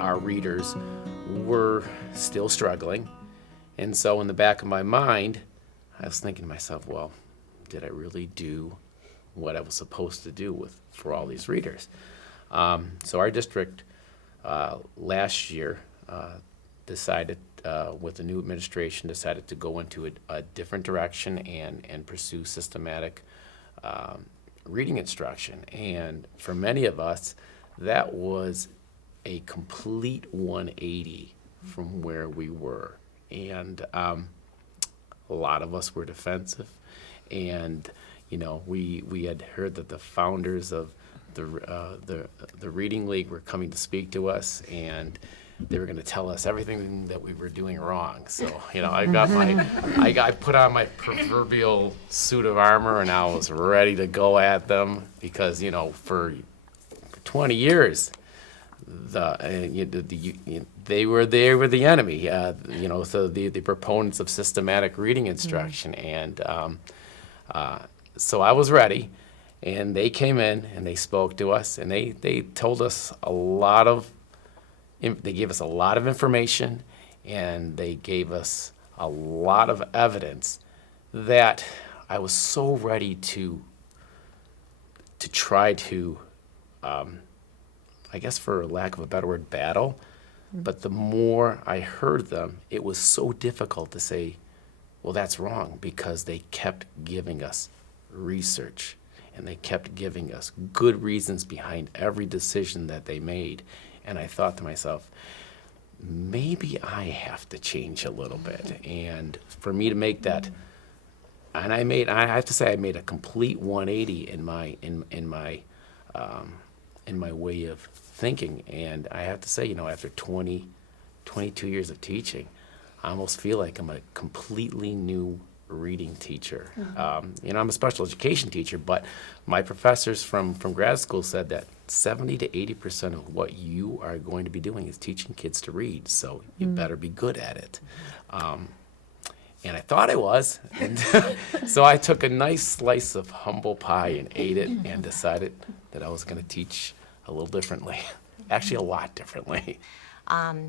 our readers were still struggling. And so in the back of my mind, I was thinking to myself, well, did I really do what I was supposed to do for all these readers? So our district last year decided, with the new administration, decided to go into a different direction and pursue systematic reading instruction. And for many of us, that was a complete 180 from where we were. And a lot of us were defensive. And, you know, we had heard that the founders of the Reading League were coming to speak to us, and they were going to tell us everything that we were doing wrong. So, you know, I put on my proverbial suit of armor, and I was ready to go at them because, you know, for 20 years, they were the enemy. You know, so the proponents of systematic reading instruction, and so I was ready. And they came in and they spoke to us, and they told us they gave us a lot of information, and they gave us a lot of evidence that I was so ready to try to, I guess for lack of a better word, battle. But the more I heard them, it was so difficult to say, well, that's wrong, because they kept giving us research. And they kept giving us good reasons behind every decision that they made. And I thought to myself, maybe I have to change a little bit. And for me to make that, and I have to say I made a complete 180 in my way of thinking. And I have to say, you know, after 22 years of teaching, I almost feel like I'm a completely new reading teacher. You know, I'm a special education teacher, but my professors from grad school said that 70 to 80% of what you are going to be doing is teaching kids to read, so you better be good at it. And I thought I was, and so I took a nice slice of humble pie and ate it and decided that I was going to teach a little differently, actually a lot differently.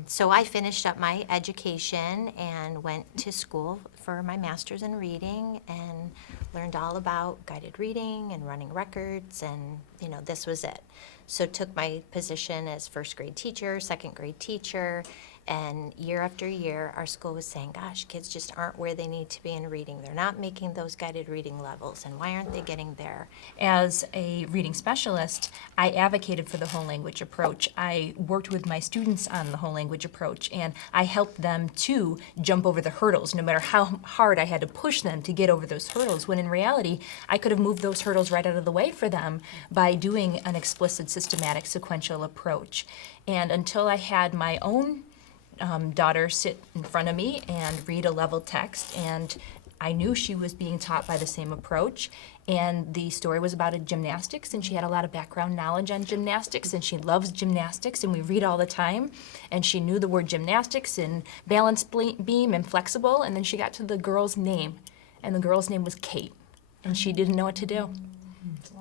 So I finished up my education and went to school for my master's in reading and learned all about guided reading and running records, and you know, this was it. So took my position as first grade teacher, second grade teacher, and year after year our school was saying, gosh, kids just aren't where they need to be in reading. They're not making those guided reading levels, and why aren't they getting there? As a reading specialist, I advocated for the whole language approach. I worked with my students on the whole language approach, and I helped them to jump over the hurdles, no matter how hard I had to push them to get over those hurdles, when in reality, I could have moved those hurdles right out of the way for them by doing an explicit, systematic, sequential approach. And until I had my own daughter sit in front of me and read a level text, and I knew she was being taught by the same approach, and the story was about gymnastics, and she had a lot of background knowledge on gymnastics, and she loves gymnastics, and we read all the time, and she knew the word gymnastics and balance beam and flexible, and then she got to the girl's name, and the girl's name was Kate, and she didn't know what to do.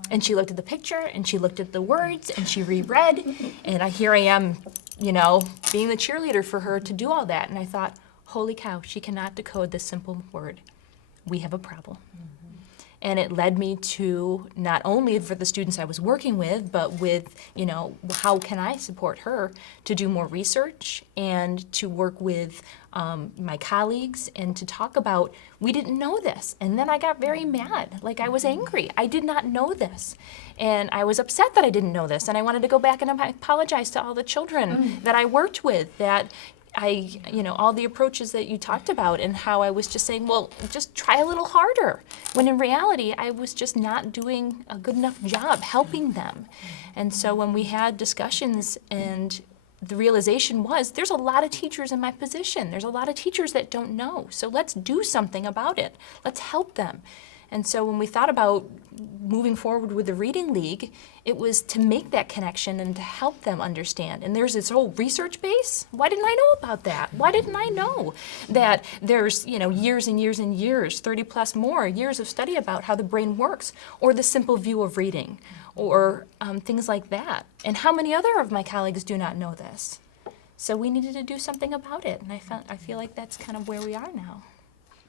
And she looked at the picture, and she looked at the words, and she reread, and here I am, you know, being the cheerleader for her to do all that. And I thought, holy cow, she cannot decode this simple word. We have a problem. And it led me to not only for the students I was working with, but with, you know, how can I support her to do more research and to work with my colleagues and to talk about, we didn't know this. And then I got very mad, like I was angry. I did not know this. And I was upset that I didn't know this. And I wanted to go back and apologize to all the children that I worked with, that you know, all the approaches that you talked about, and how I was just saying, well, just try a little harder. When in reality, I was just not doing a good enough job helping them. And so when we had discussions, and the realization was, there's a lot of teachers in my position. There's a lot of teachers that don't know. So let's do something about it. Let's help them. And so when we thought about moving forward with the Reading League, it was to make that connection and to help them understand. And there's this whole research base. Why didn't I know about that? Why didn't I know that there's, you know, years and years and years, 30 plus more years of study about how the brain works, or the simple view of reading, or things like that. And how many other of my colleagues do not know this? So we needed to do something about it, and I feel like that's kind of where we are now.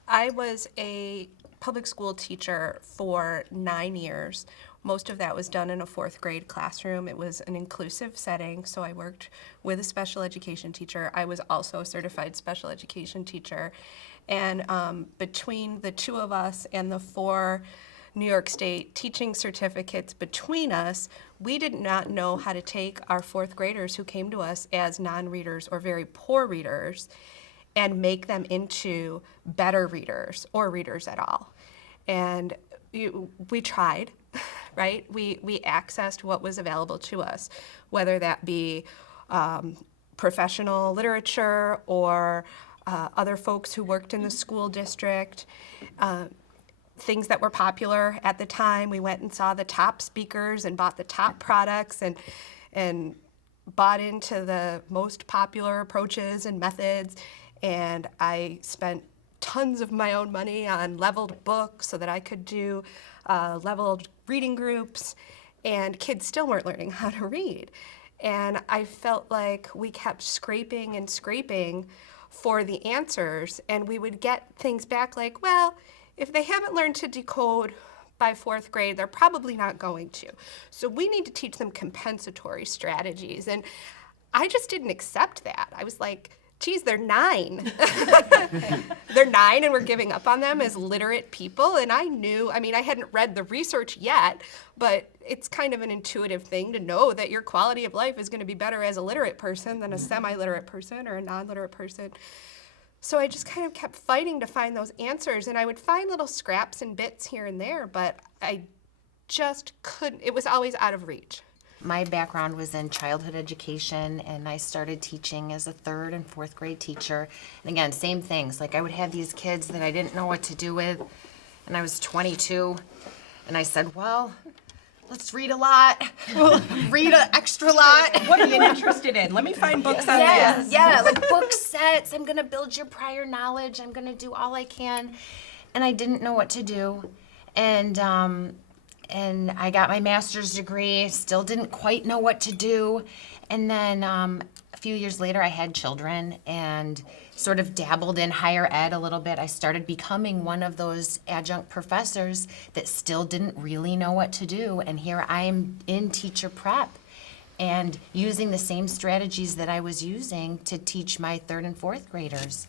I was a public school teacher for 9 years. Most of that was done in a 4th grade classroom. It was an inclusive setting, so I worked with a special education teacher. I was also a certified special education teacher. And between the two of us and the 4 New York State teaching certificates between us, we did not know how to take our 4th graders who came to us as non-readers or very poor readers and make them into better readers or readers at all. And we tried, right? We accessed what was available to us, whether that be professional literature or other folks who worked in the school district, things that were popular at the time. We went and saw the top speakers and bought the top products and bought into the most popular approaches and methods. And I spent tons of my own money on leveled books so that I could do leveled reading groups, and kids still weren't learning how to read. And I felt like we kept scraping and scraping for the answers, and we would get things back like, well, if they haven't learned to decode by 4th grade, they're probably not going to. So we need to teach them compensatory strategies. And I just didn't accept that. I was like, geez, they're 9. They're 9 and we're giving up on them as literate people. And I knew, I mean, I hadn't read the research yet, but it's kind of an intuitive thing to know that your quality of life is going to be better as a literate person than a semi-literate person or a non-literate person. So I just kind of kept fighting to find those answers, and I would find little scraps and bits here and there, but I just couldn't, it was always out of reach. My background was in childhood education, and I started teaching as a 3rd and 4th grade teacher. And again, same things. Like, I would have these kids that I didn't know what to do with, and I was 22, and I said, well, let's read a lot. Read an extra lot. What are you interested in? Let me find books on this. Yeah, like book sets. I'm gonna build your prior knowledge. I'm gonna do all I can. And I didn't know what to do. And I got my master's degree, still didn't quite know what to do. And then a few years later, I had children and sort of dabbled in higher ed a little bit. I started becoming one of those adjunct professors that still didn't really know what to do. And here I am in teacher prep and using the same strategies that I was using to teach my 3rd and 4th graders.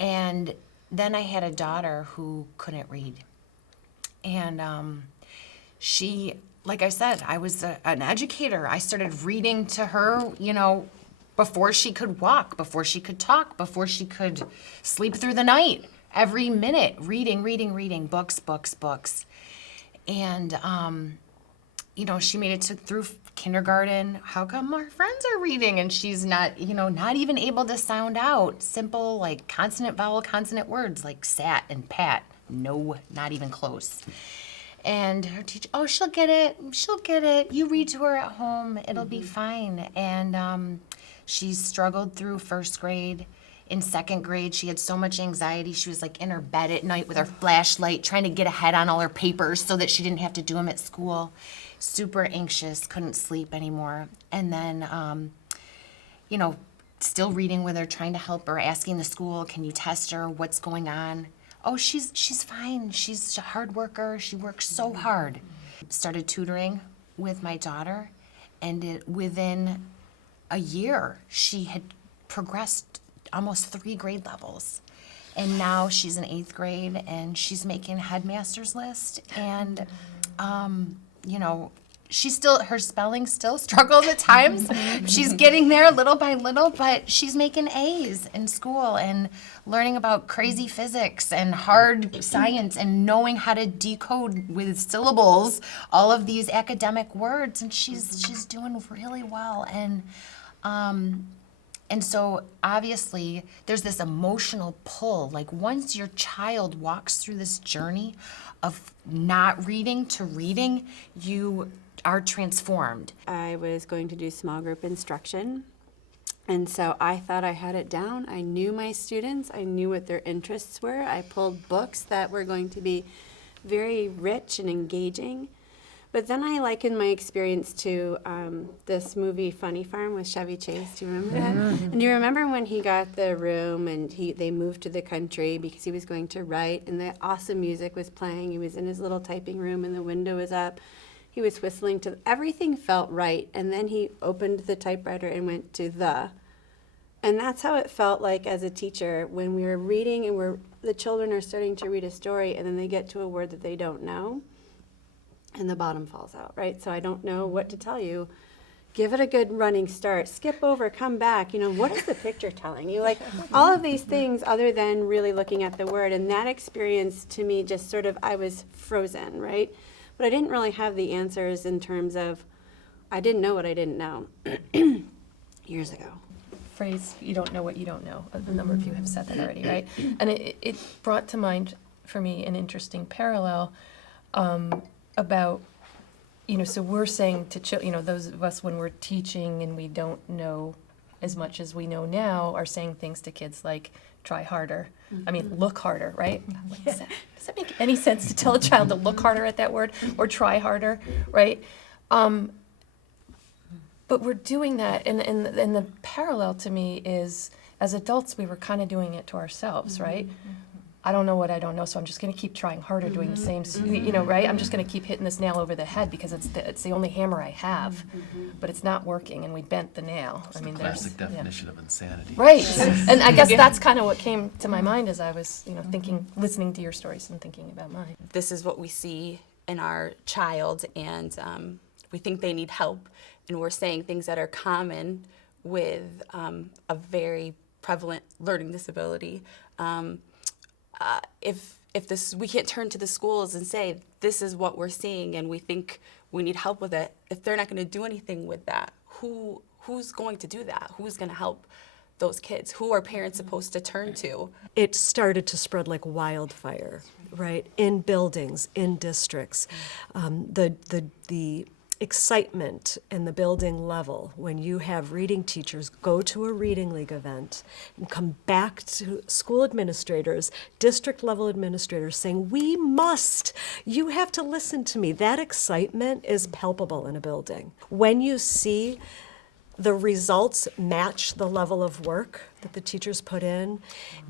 And then I had a daughter who couldn't read. And she, like I said, I was an educator. I started reading to her, you know, before she could walk, before she could talk, before she could sleep through the night. Every minute, reading, books. And, you know, she made it through kindergarten. How come our friends are reading and she's not, you know, not even able to sound out simple, like, consonant, vowel, consonant words like sat and pat? No, not even close. And her teacher, oh, she'll get it. You read to her at home, it'll be fine. And she struggled through 1st grade. In 2nd grade, she had so much anxiety. She was like in her bed at night with her flashlight, trying to get ahead on all her papers so that she didn't have to do them at school. Super anxious, couldn't sleep anymore. And then, you know, still reading with her, trying to help her, asking the school, can you test her? What's going on? Oh, she's fine. She's a hard worker. She works so hard. Started tutoring with my daughter, and within a year, she had progressed almost 3 grade levels. And now she's in 8th grade, and she's making headmaster's list. And, you know, her spelling still struggles at times. She's getting there little by little, but she's making A's in school and learning about crazy physics and hard science and knowing how to decode with syllables all of these academic words. And she's doing really well. And so obviously there's this emotional pull. Like, once your child walks through this journey of not reading to reading, you are transformed. I was going to do small group instruction, and so I thought I had it down. I knew my students, I knew what their interests were. I pulled books that were going to be very rich and engaging, But then I liken my experience to this movie Funny Farm with Chevy Chase. Do you remember that? And do you remember when he got the room and they moved to the country because he was going to write, and the awesome music was playing. He was in his little typing room and the window was up. He was whistling to, everything felt right. And then he opened the typewriter and went to the. And that's how it felt like as a teacher when we were reading and the children are starting to read a story and then they get to a word that they don't know and the bottom falls out, right? So I don't know what to tell you. Give it a good running start. Skip over, come back. What is the picture telling you? Like all of these things other than really looking at the word. And that experience to me just sort of, I was frozen, right? But I didn't really have the answers in terms of, I didn't know what I didn't know years ago. Phrase, you don't know what you don't know. A number of you have said that already, right? And it brought to mind for me an interesting parallel about, so we're saying to children, those of us when we're teaching and we don't know as much as we know now are saying things to kids like, try harder. I mean, look harder, right? Does that make any sense to tell a child to look harder at that word or try harder, right? But we're doing that, and the parallel to me is, as adults, we were kind of doing it to ourselves, right? I don't know what I don't know, so I'm just going to keep trying harder, doing the same, right? I'm just going to keep hitting this nail over the head because it's the only hammer I have, but it's not working, and we bent the nail. I mean, Classic definition of insanity. Right, and I guess that's kind of what came to my mind as I was, thinking, listening to your stories and thinking about mine. This is what we see in our child, and we think they need help, and we're saying things that are common with a very prevalent learning disability. If this, we can't turn to the schools and say, this is what we're seeing and we think we need help with it. If they're not going to do anything with that, who's going to do that? Who's going to help those kids? Who are parents supposed to turn to? It started to spread like wildfire, right? In buildings, in districts. The excitement in the building level when you have reading teachers go to a reading league event and come back to school administrators, district level administrators saying, you have to listen to me. That excitement is palpable in a building. When you see the results match the level of work that the teachers put in,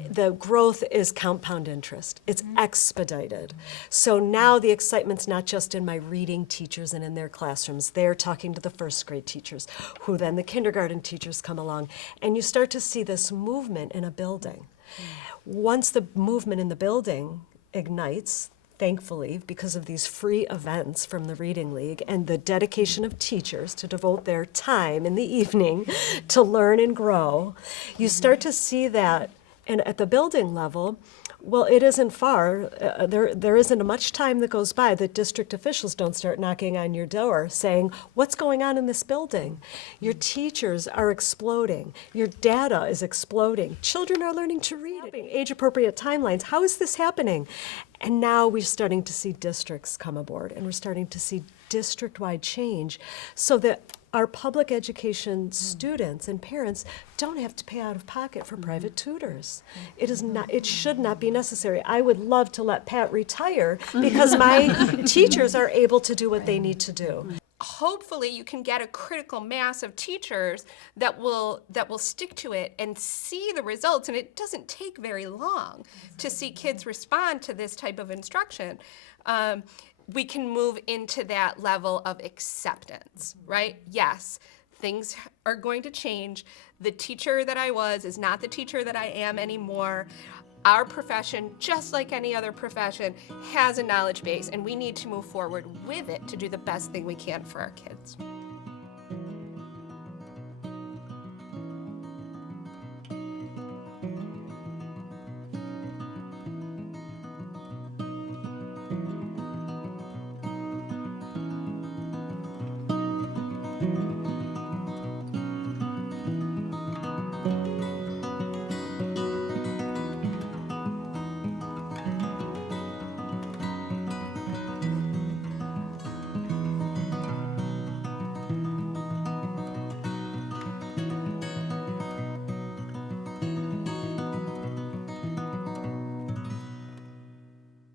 the growth is compound interest. It's expedited. So now the excitement's not just in my reading teachers and in their classrooms. They're talking to the first grade teachers, who then the kindergarten teachers come along. And you start to see this movement in a building. Once the movement in the building ignites, thankfully, because of these free events from the Reading League and the dedication of teachers to devote their time in the evening to learn and grow, you start to see that at the building level. Well, it isn't far. There isn't much time that goes by that district officials don't start knocking on your door saying, what's going on in this building? Your teachers are exploding. Your data is exploding. Children are learning to read. Age-appropriate timelines. How is this happening? And now we're starting to see districts come aboard, and we're starting to see district-wide change so that our public education students and parents don't have to pay out of pocket for private tutors. It should not be necessary. I would love to let Pat retire because my teachers are able to do what they need to do. Hopefully you can get a critical mass of teachers that will stick to it and see the results, and it doesn't take very long to see kids respond to this type of instruction. We can move into that level of acceptance, right? Yes, things are going to change. The teacher that I was is not the teacher that I am anymore. Our profession, just like any other profession, has a knowledge base, and we need to move forward with it to do the best thing we can for our kids.